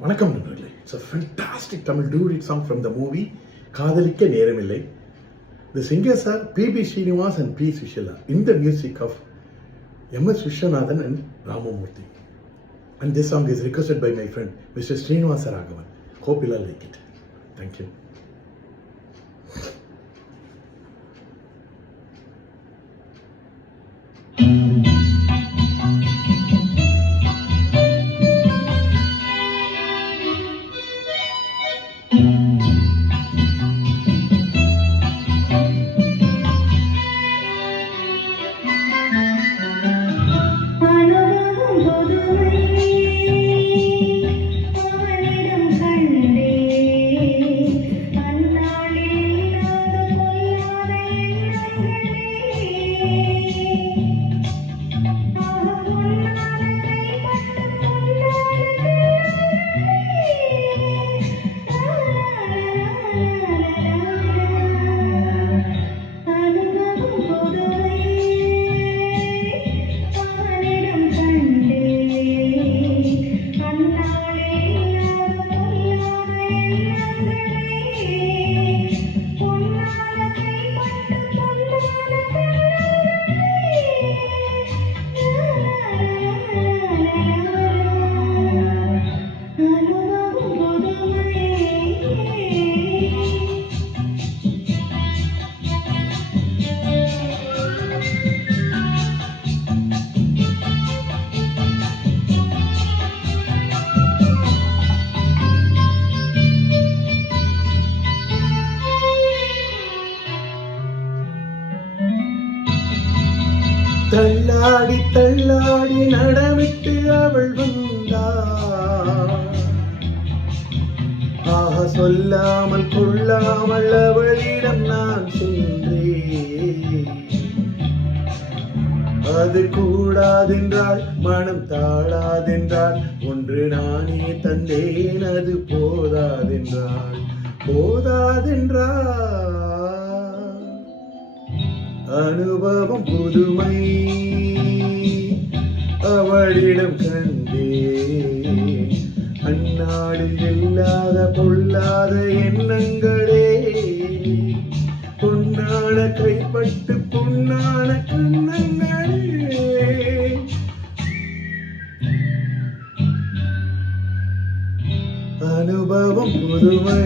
வணக்கம் நண்பர்களே. It's a fantastic Tamil duet song from the movie காதலிக்க நேரமில்லை. The singers are P.B. Srinivas and P. Sushila in the music of M.S. Vishwanathan and Ramamurthy. And this song is requested by my friend Mr. Srinivasa Raghavan. Hope you'll like it. Thank you. தள்ளாடி தள்ளாடி நடமிட்டு அவள் வந்தாள். ஆக சொல்லாமல் கொள்ளாமல் அவளிடம் நான் சென்றேன். அது கூடாதென்றால் மனம் தாழாதென்றால் ஒன்று நானே தந்தேன். அது போதாதென்றால் அனுபவம் புதுமை அவளிடம் கண்டே. அந்நாளில் இல்லாத பொல்லாத எண்ணங்களே பொன்னான கைப்பட்டு பொன்னான கண்ணங்களே. அனுபவம் புதுமை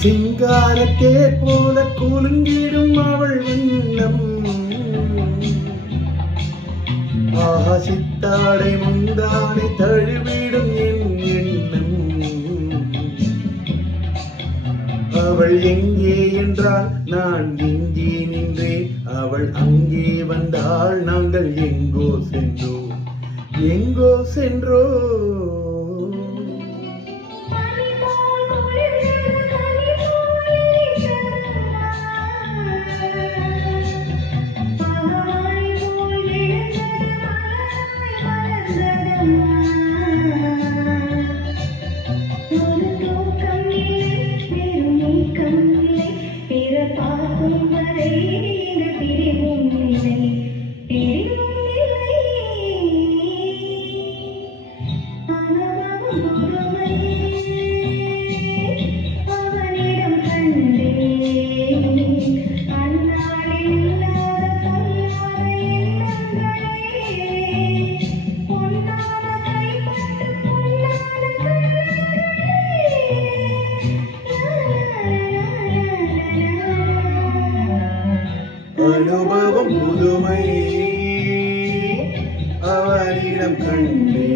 சிங்காரத்தே போல குலுங்கிடும் அவள் வண்ணம். ஆஹா சித்தாடை முந்தானை தழுவிடும் என் எண்ணம். அவள் எங்கே என்றால் நான் எங்கே நின்றேன். அவள் அங்கே வந்தாள் நாங்கள் எங்கோ சென்றோ. அனுபவம் புதுமை அவனிடம் கண்டே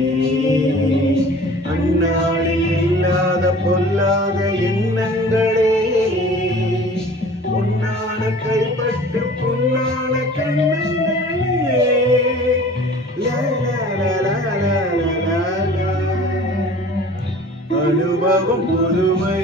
அந்நாளில் இல்லாத பொல்லாத எண்ணங்களே பொன்னான கைப்பட்டு பொன்னான கண்ணங்களே லா, லா, லா, லா, லா, லா, லா. அனுபவம் புதுமை